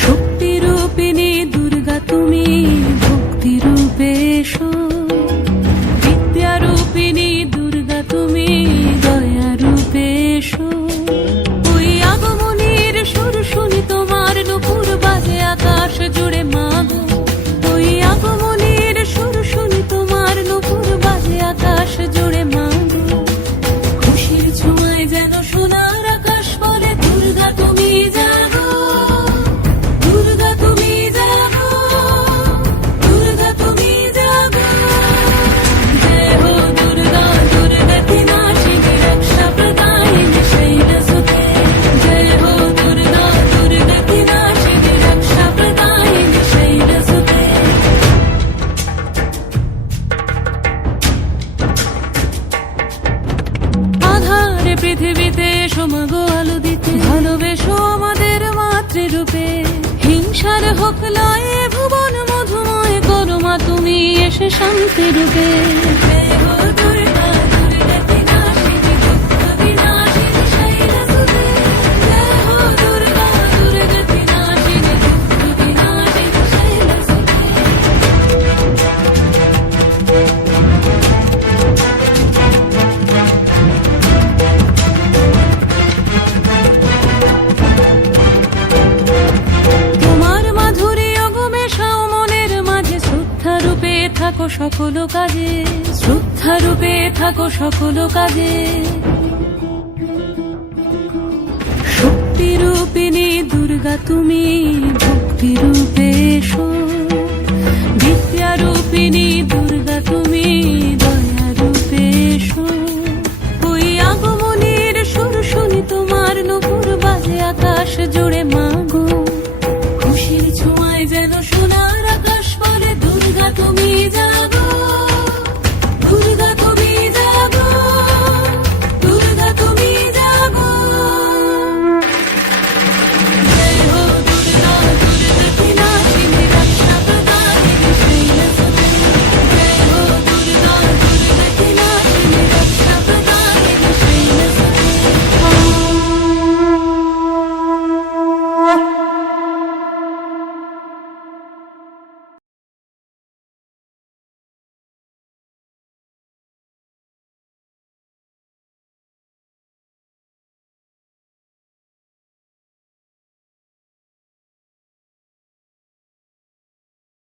শক্তিরূপিণী দুর্গা তুমি, ভক্তিরূপে এসো। বিদ্যারূপিণী দুর্গা তুমি, দয়ারূপে এসো। ওই আগমনীর সুর শুনি তোমার, নুপুর বাজে আকাশ জুড়ে মাগো। ওই আগমনীর সুর শুনি তোমার, নুপুর বাজে আকাশ জুড়ে মাগো। খুশির ছোঁয়ায় যেন সোনার আকাশ বলে, দুর্গা তুমি জাগো, দুর্গা তুমি জাগো, দুর্গা তুমি জাগো। জয় হো দুর্গা, দুর্গা কি নাশিনী, রক্ষা প্রদায়িনী শৈলসুতে। জয় হো দুর্গা, দুর্গা কি নাশিনী, রক্ষা প্রদায়িনী শৈলসুতে। আধারে পৃথিবীতে এসো মাগো আলো দিতে, ভালোবেসো আমাদের মাতৃরূপে। হিংসার হোক লয়ে ভুবন মধুময় করো মা তুমি এসে শান্তি রূপে। জয় হো দুর্গা, দুর্গা কি নাশিনী, দুঃখ বিনাশিনী শৈলসুতে। জয় হো দুর্গা, দুর্গা কি নাশিনী, দুঃখ বিনাশিনী শৈলসুতে। তোমার মাধুরী অগমেশাও মনের মাঝে, শ্রদ্ধা রূপে থাকো সকল কাজে, শ্রদ্ধা রূপে থাকো সকল কাজে। শক্তিরূপিণী দুর্গা তুমি, ভক্তিরূপে এসো।